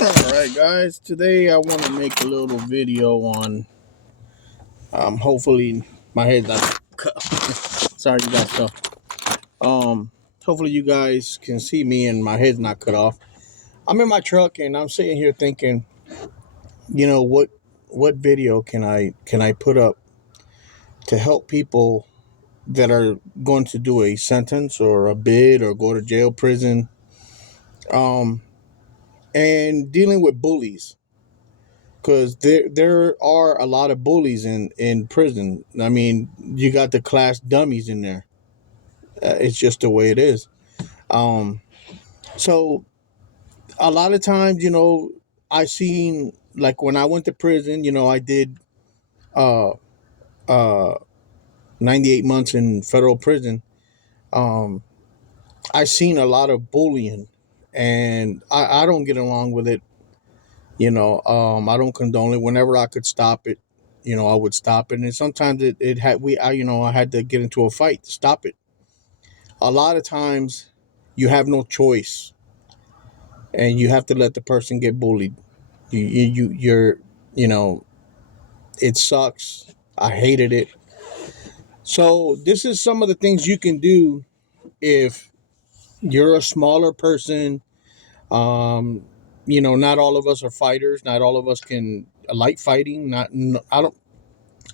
Alright guys, today I want to make a little video on hopefully my head's not cut. Sorry you guys, so hopefully you guys can see me and my head's not cut off. I'm in my truck and I'm sitting here thinking, what video can I put up to help people that are going to do a sentence or a bid or go to jail, prison, and dealing with bullies, because there are a lot of bullies in prison. I mean, you got the class dummies in there. It's just the way it is. Um, so a lot of times, I seen, like, when I went to prison. I did uh, uh, 98 months in federal prison. Um, I seen a lot of bullying, and I don't get along with it. I don't condone it. Whenever I could stop it, I would stop it. And sometimes it had I had to get into a fight to stop it. A lot of times you have no choice, and you have to let the person get bullied. You're you know it sucks. I hated it. So this is some of the things you can do if you're a smaller person. Not all of us are fighters. Not all of us can like fighting. Not I don't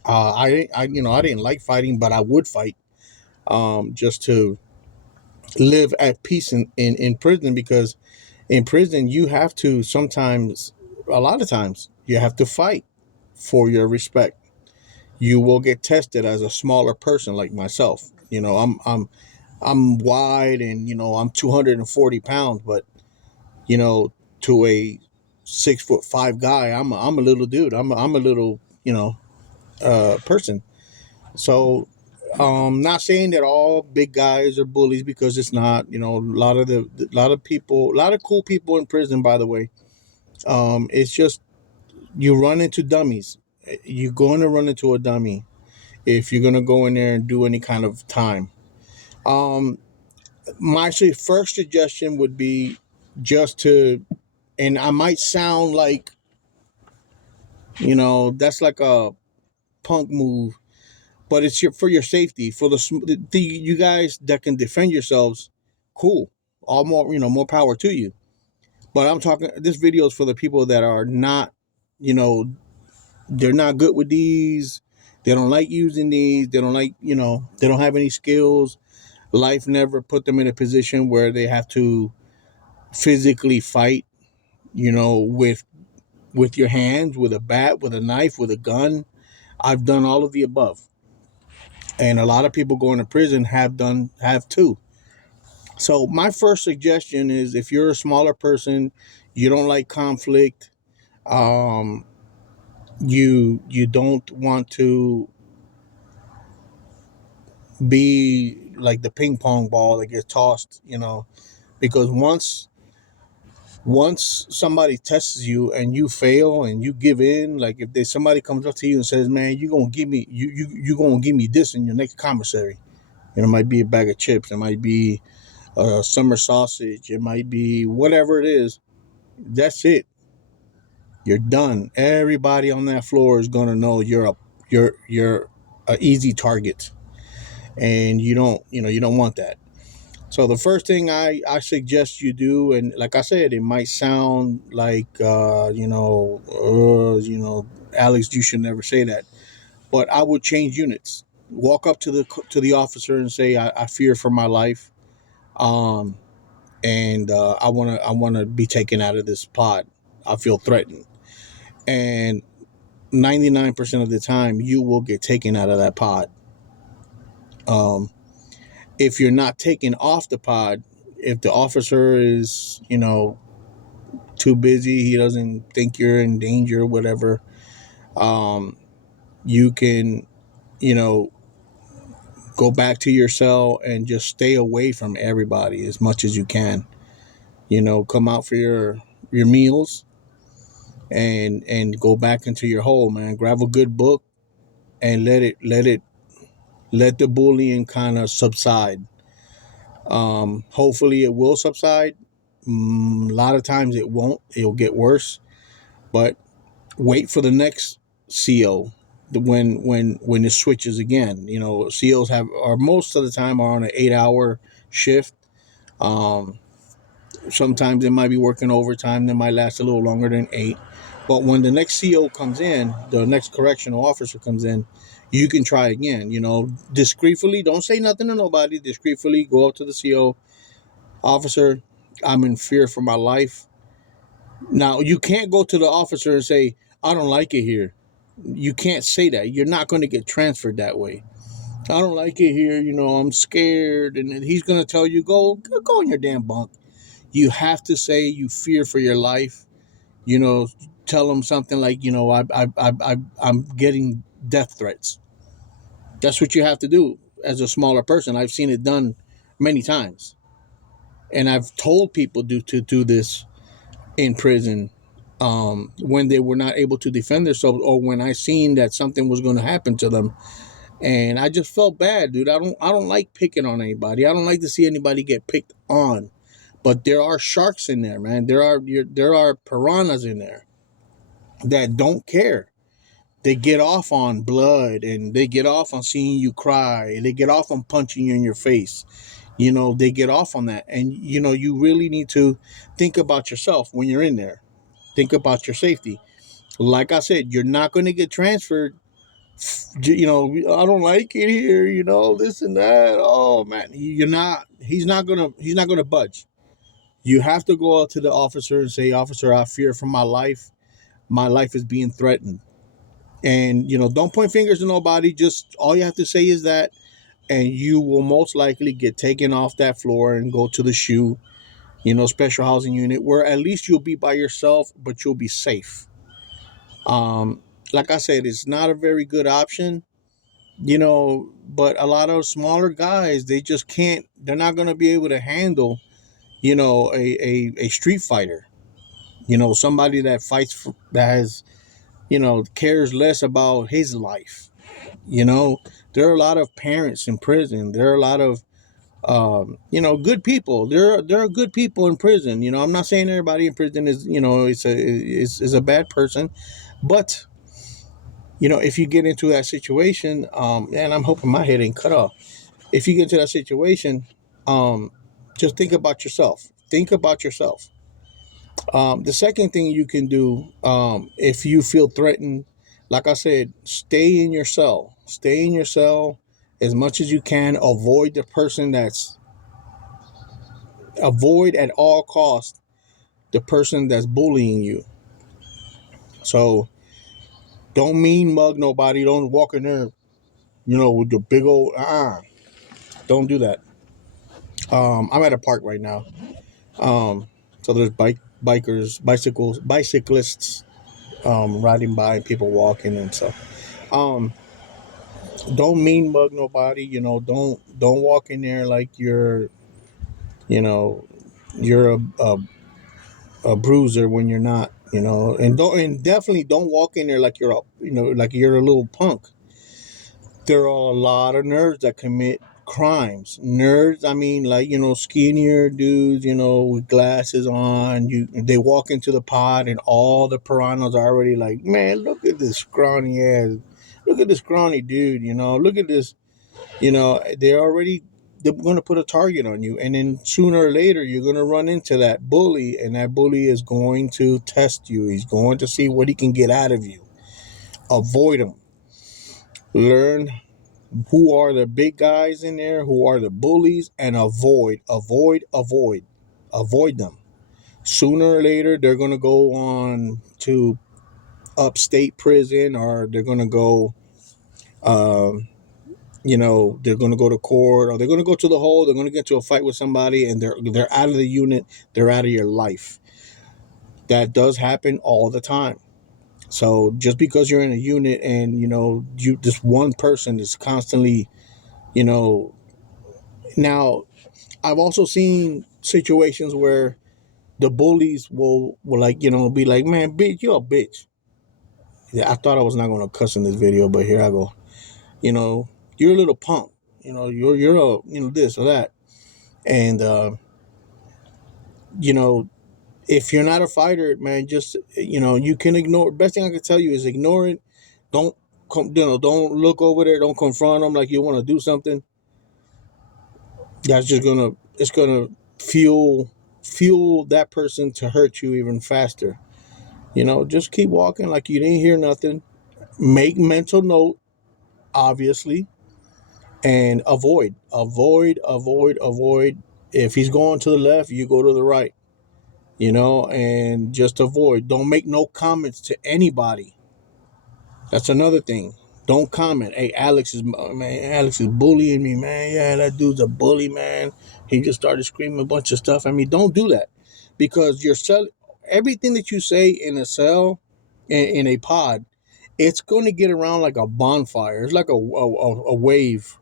I didn't like fighting, but I would fight, just to live at peace in prison, because in prison you have to sometimes, a lot of times, you have to fight for your respect. You will get tested as a smaller person like myself. I'm wide, and I'm 240 pounds, but you know to a 6'5" guy, I'm a little dude. I'm a little person. So, not saying that all big guys are bullies, because it's not. A lot of people, a lot of cool people in prison, by the way. It's just you run into dummies. You're going to run into a dummy if you're going to go in there and do any kind of time. Um, my first suggestion would be just to, and I might sound like, that's like a punk move, but it's for your safety, for the you guys that can defend yourselves. Cool, all more more power to you. But I'm talking, this video is for the people that are not, you know they're not good with these. They don't like using these. They don't like, they don't have any skills. Life never put them in a position where they have to physically fight, with your hands, with a bat, with a knife, with a gun. I've done all of the above, and a lot of people going to prison have too. So my first suggestion is, if you're a smaller person, you don't like conflict, um, you don't want to be like the ping pong ball that gets tossed, because once somebody tests you and you fail and you give in, like if there's somebody comes up to you and says, "Man, you gonna give me this in your next commissary," it might be a bag of chips, it might be a summer sausage, it might be whatever it is. That's it. You're done. Everybody on that floor is gonna know you're a easy target, and you don't want that. So the first thing I suggest you do, and like I said, it might sound like, Alex, you should never say that, but I would change units. Walk up to the officer and say, I fear for my life, um, and I wanna be taken out of this pod. I feel threatened, and 99% of the time you will get taken out of that pod. Um, if you're not taken off the pod, if the officer is, too busy, he doesn't think you're in danger, whatever, you can, you know, go back to your cell and just stay away from everybody as much as you can. Come out for your meals, and go back into your hole, man. Grab a good book and let the bullying kind of subside. Hopefully it will subside, A lot of times it won't. It'll get worse. But wait for the next CO when it switches again. You know, COs have are most of the time are on an 8 hour shift. Um, Sometimes they might be working overtime. They might last a little longer than 8. But when the next CO comes in, the next correctional officer comes in, you can try again. You know, discreetly. Don't say nothing to nobody. Discreetly go up to the CO officer. I'm in fear for my life. Now you can't go to the officer and say, I don't like it here. You can't say that. You're not going to get transferred that way. I don't like it here. You know, I'm scared. And he's going to tell you, go in your damn bunk. You have to say you fear for your life. You know, tell him something like, you know, I'm getting death threats. That's what you have to do as a smaller person. I've seen it done many times. And I've told people to do this in prison when they were not able to defend themselves, or when I seen that something was going to happen to them. And I just felt bad, dude. I don't like picking on anybody. I don't like to see anybody get picked on. But there are sharks in there, man. There are piranhas in there that don't care. They get off on blood, and they get off on seeing you cry. They get off on punching you in your face. You know, they get off on that. And, you know, you really need to think about yourself when you're in there. Think about your safety. Like I said, you're not going to get transferred. You know, I don't like it here, you know, this and that. Oh man, he's not gonna budge. You have to go out to the officer and say, officer, I fear for my life. My life is being threatened. And, you know, don't point fingers to nobody. Just all you have to say is that, and you will most likely get taken off that floor and go to the SHU, you know, special housing unit, where at least you'll be by yourself, but you'll be safe. Like I said, it's not a very good option, you know, but a lot of smaller guys, they just can't, they're not going to be able to handle, you know, a street fighter, you know, somebody that fights for, that has, you know, cares less about his life. You know, there are a lot of parents in prison. There are a lot of, you know, good people. There are good people in prison. You know, I'm not saying everybody in prison is, you know, is a bad person, but you know, if you get into that situation, and I'm hoping my head ain't cut off. If you get into that situation, um, just think about yourself. Think about yourself. The second thing you can do, if you feel threatened, like I said, stay in your cell. Stay in your cell as much as you can. Avoid the person that's, avoid at all costs the person that's bullying you. So don't mean mug nobody. Don't walk in there, you know, with the big old, don't do that. I'm at a park right now. So there's bicyclists, riding by, and people walking and stuff. Don't mean mug nobody. You know, don't walk in there like you're, you know, you're a bruiser when you're not. You know, and definitely don't walk in there like you're a, you know, like you're a little punk. There are a lot of nerds that commit crimes. Nerds, I mean, like, you know, skinnier dudes, you know, with glasses on. They walk into the pod, and all the piranhas are already like, man, look at this scrawny ass, look at this scrawny dude, you know, look at this, you know, they're going to put a target on you, and then sooner or later you're going to run into that bully, and that bully is going to test you. He's going to see what he can get out of you. Avoid him. Learn who are the big guys in there, who are the bullies, and avoid them. Sooner or later, they're going to go on to upstate prison, or they're going to go, you know, they're going to go to court, or they're going to go to the hole. They're going to get to a fight with somebody, and they're out of the unit. They're out of your life. That does happen all the time. So just because you're in a unit, and you know, this one person is constantly, you know, now I've also seen situations where the bullies will like, you know, be like, man, bitch, you're a bitch. Yeah, I thought I was not going to cuss in this video, but here I go. You know, you're a little punk. You know, you're a, you know, this or that. And you know, if you're not a fighter, man, just, you can ignore. Best thing I can tell you is ignore it. Don't don't look over there. Don't confront them like you want to do something. That's just it's gonna fuel that person to hurt you even faster. Just keep walking like you didn't hear nothing. Make mental note, obviously, and avoid. If he's going to the left, you go to the right. And just avoid. Don't make no comments to anybody. That's another thing. Don't comment. Hey, Alex is bullying me, man. Yeah, that dude's a bully, man. He just started screaming a bunch of stuff at me. Don't do that, because everything that you say in a cell, in a pod, it's going to get around like a bonfire. It's like a wave,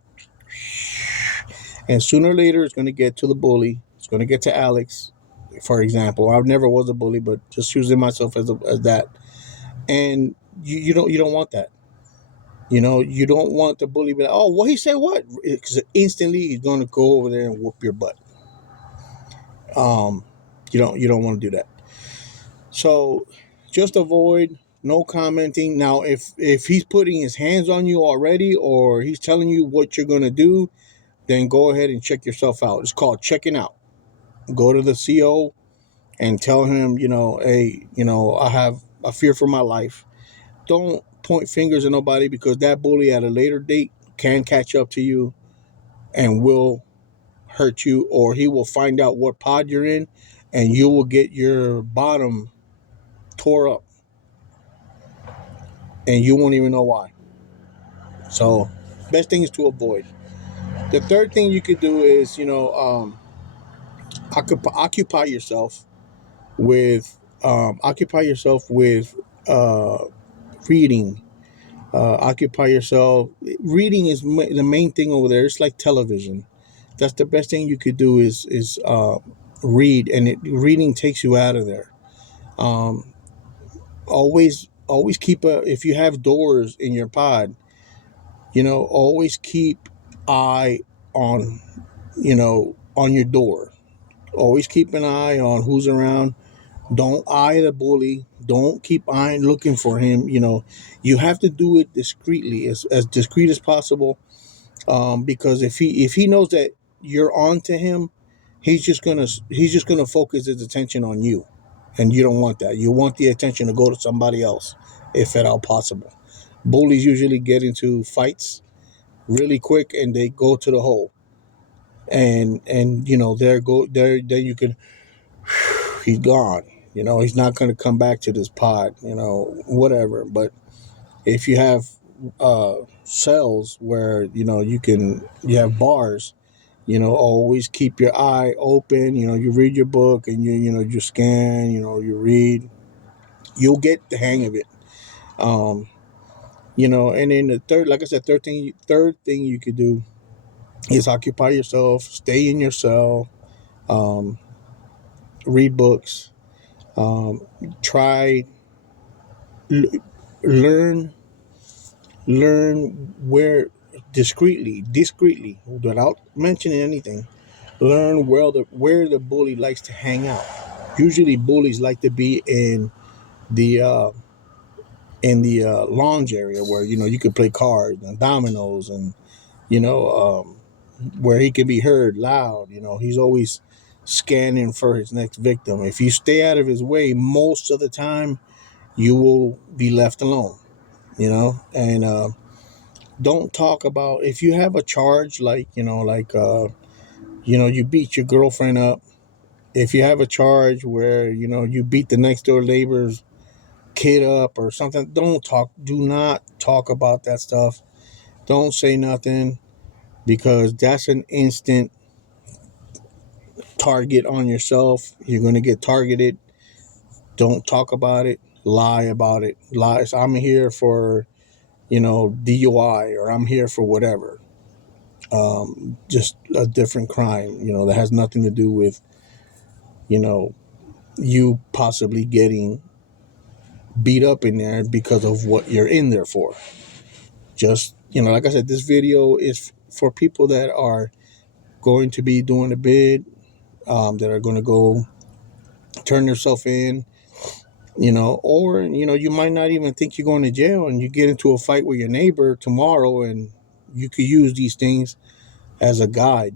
and sooner or later, it's going to get to the bully. It's going to get to Alex, for example. I never was a bully, but just using myself as that, and you don't want that. You don't want the bully to be like, oh, well, he said what? Because instantly he's going to go over there and whoop your butt. You don't want to do that. So just avoid. No commenting. Now, if he's putting his hands on you already, or he's telling you what you're going to do, then go ahead and check yourself out. It's called checking out. Go to the CO and tell him, hey, I have a fear for my life. Don't point fingers at nobody, because that bully at a later date can catch up to you and will hurt you, or he will find out what pod you're in, and you will get your bottom tore up and you won't even know why. So best thing is to avoid. The third thing you could do is, occupy yourself with uh, reading. Occupy yourself. Reading is the main thing over there. It's like television. That's the best thing you could do is read, and reading takes you out of there. Um, always keep if you have doors in your pod, always keep eye on on your door. Always keep an eye on who's around. Don't eye the bully. Don't keep eyeing looking for him. You have to do it discreetly, as discreet as possible. Because if he knows that you're on to him, he's just gonna focus his attention on you, and you don't want that. You want the attention to go to somebody else, if at all possible. Bullies usually get into fights really quick, and they go to the hole, and there then you can, he's gone. He's not going to come back to this pod. Whatever. But if you have cells where you have bars, always keep your eye open. You read your book, and you scan. You read. You'll get the hang of it. And then the third, like I said, third thing you could do is occupy yourself, stay in your cell, um, read books, um, try l- learn where discreetly, without mentioning anything. Learn where the bully likes to hang out. Usually, bullies like to be the uh, in the lounge area, where you can play cards and dominoes, and you know um, where he can be heard loud. He's always scanning for his next victim. If you stay out of his way, most of the time you will be left alone. And don't talk about if you have a charge, like you beat your girlfriend up. If you have a charge where you beat the next door neighbor's kid up or something, do not talk about that stuff. Don't say nothing, because that's an instant target on yourself. You're going to get targeted. Don't talk about it. Lie about it. Lies. I'm here for DUI, or I'm here for whatever. Just a different crime, that has nothing to do with, you know, you possibly getting beat up in there because of what you're in there for. Just, like I said, this video is for people that are going to be doing a bid, that are going to go turn yourself in, or you might not even think you're going to jail, and you get into a fight with your neighbor tomorrow, and you could use these things as a guide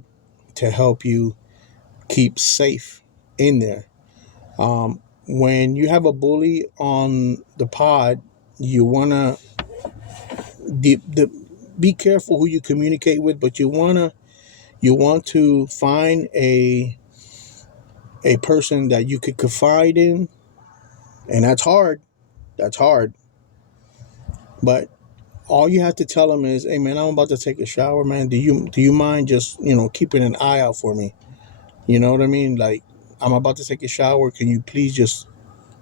to help you keep safe in there. When you have a bully on the pod, you want to be careful who you communicate with, but you want to find a person that you could confide in, and that's hard. That's hard. But all you have to tell them is, "Hey, man, I'm about to take a shower, man. Do you mind just keeping an eye out for me? You know what I mean? Like, I'm about to take a shower. Can you please just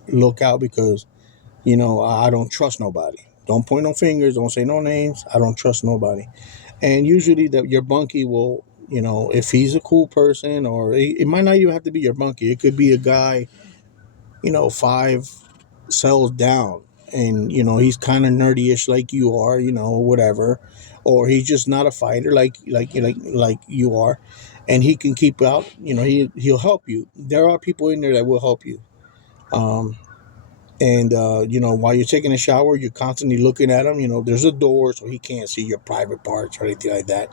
look out, because I don't trust nobody. Don't point no fingers. Don't say no names. I don't trust nobody." And usually, your bunkie will, if he's a cool person, or it might not even have to be your bunkie. It could be a guy, 5 cells down, and he's kind of nerdy-ish like you are, whatever, or he's just not a fighter like you are, and he can keep out. He'll help you. There are people in there that will help you. And while you're taking a shower, you're constantly looking at him. There's a door, so he can't see your private parts or anything like that.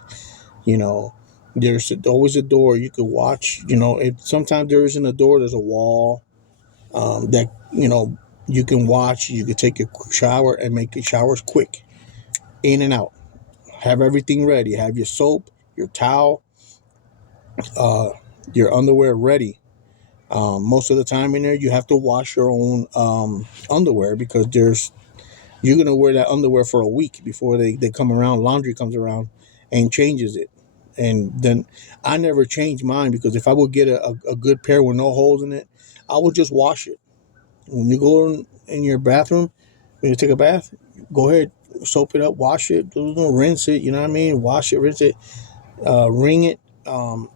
you know there's always a door you could watch. Sometimes there isn't a door, there's a wall, that you can watch. You could take your shower and make your showers quick, in and out. Have everything ready. Have your soap, your towel, uh, your underwear ready. Most of the time in there, you have to wash your own underwear, because you're gonna wear that underwear for a week before they come around. Laundry comes around and changes it. And then I never change mine, because if I would get a good pair with no holes in it, I would just wash it. When you go in your bathroom, when you take a bath, go ahead, soap it up, wash it, rinse it. You know what I mean? Wash it, rinse it, wring it, and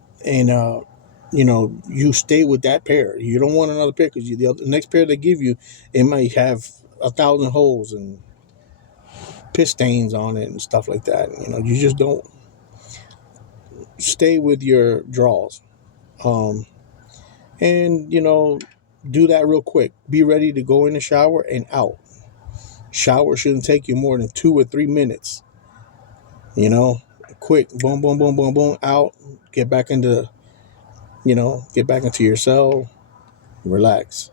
you stay with that pair. You don't want another pair, because the next pair they give you, it might have 1,000 holes and piss stains on it and stuff like that. You just don't stay with your drawers. Um, and do that real quick. Be ready to go in the shower and out. Shower shouldn't take you more than 2 or 3 minutes. Quick, boom, boom, boom, boom, boom, out. Get back into, get back into your cell. Relax.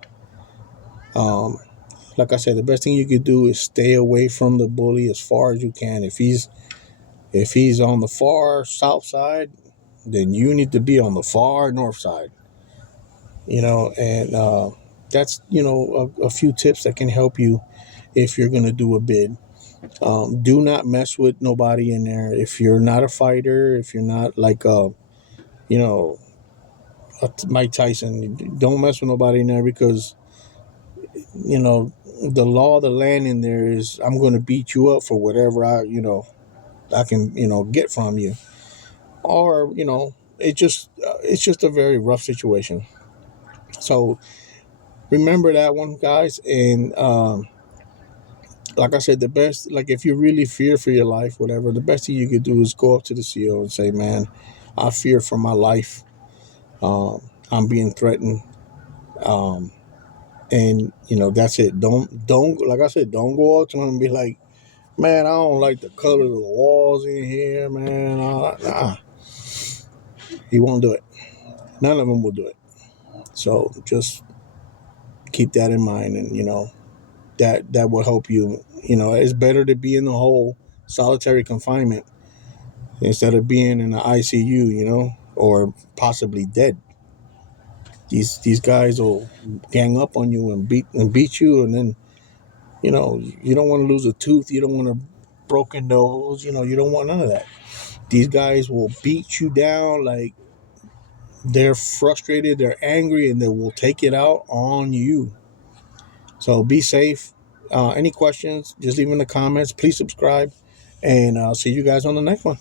Um, like I said, the best thing you could do is stay away from the bully as far as you can. If he's on the far south side, then you need to be on the far north side. And that's a few tips that can help you if you're gonna do a bid. Do not mess with nobody in there. If you're not a fighter, if you're not like you know Mike Tyson, don't mess with nobody in there, because the law of the land in there is, I'm going to beat you up for whatever I can get from you. Or it's just a very rough situation. So remember that one, guys. And like I said, the best, like, if you really fear for your life, whatever, the best thing you could do is go up to the CO and say, "Man, I fear for my life. I'm being threatened." And that's it. Don't like I said, don't go up to him and be like, "Man, I don't like the color of the walls in here, man." Nah, he won't do it. None of them will do it. So just keep that in mind, and that will help you. It's better to be in the hole, solitary confinement, instead of being in the ICU, or possibly dead. These guys will gang up on you and beat you, and then you don't want to lose a tooth, you don't want a broken nose, you don't want none of that. These guys will beat you down, like, they're frustrated, they're angry, and they will take it out on you. So be safe. Any questions, just leave in the comments. Please subscribe, and I'll see you guys on the next one.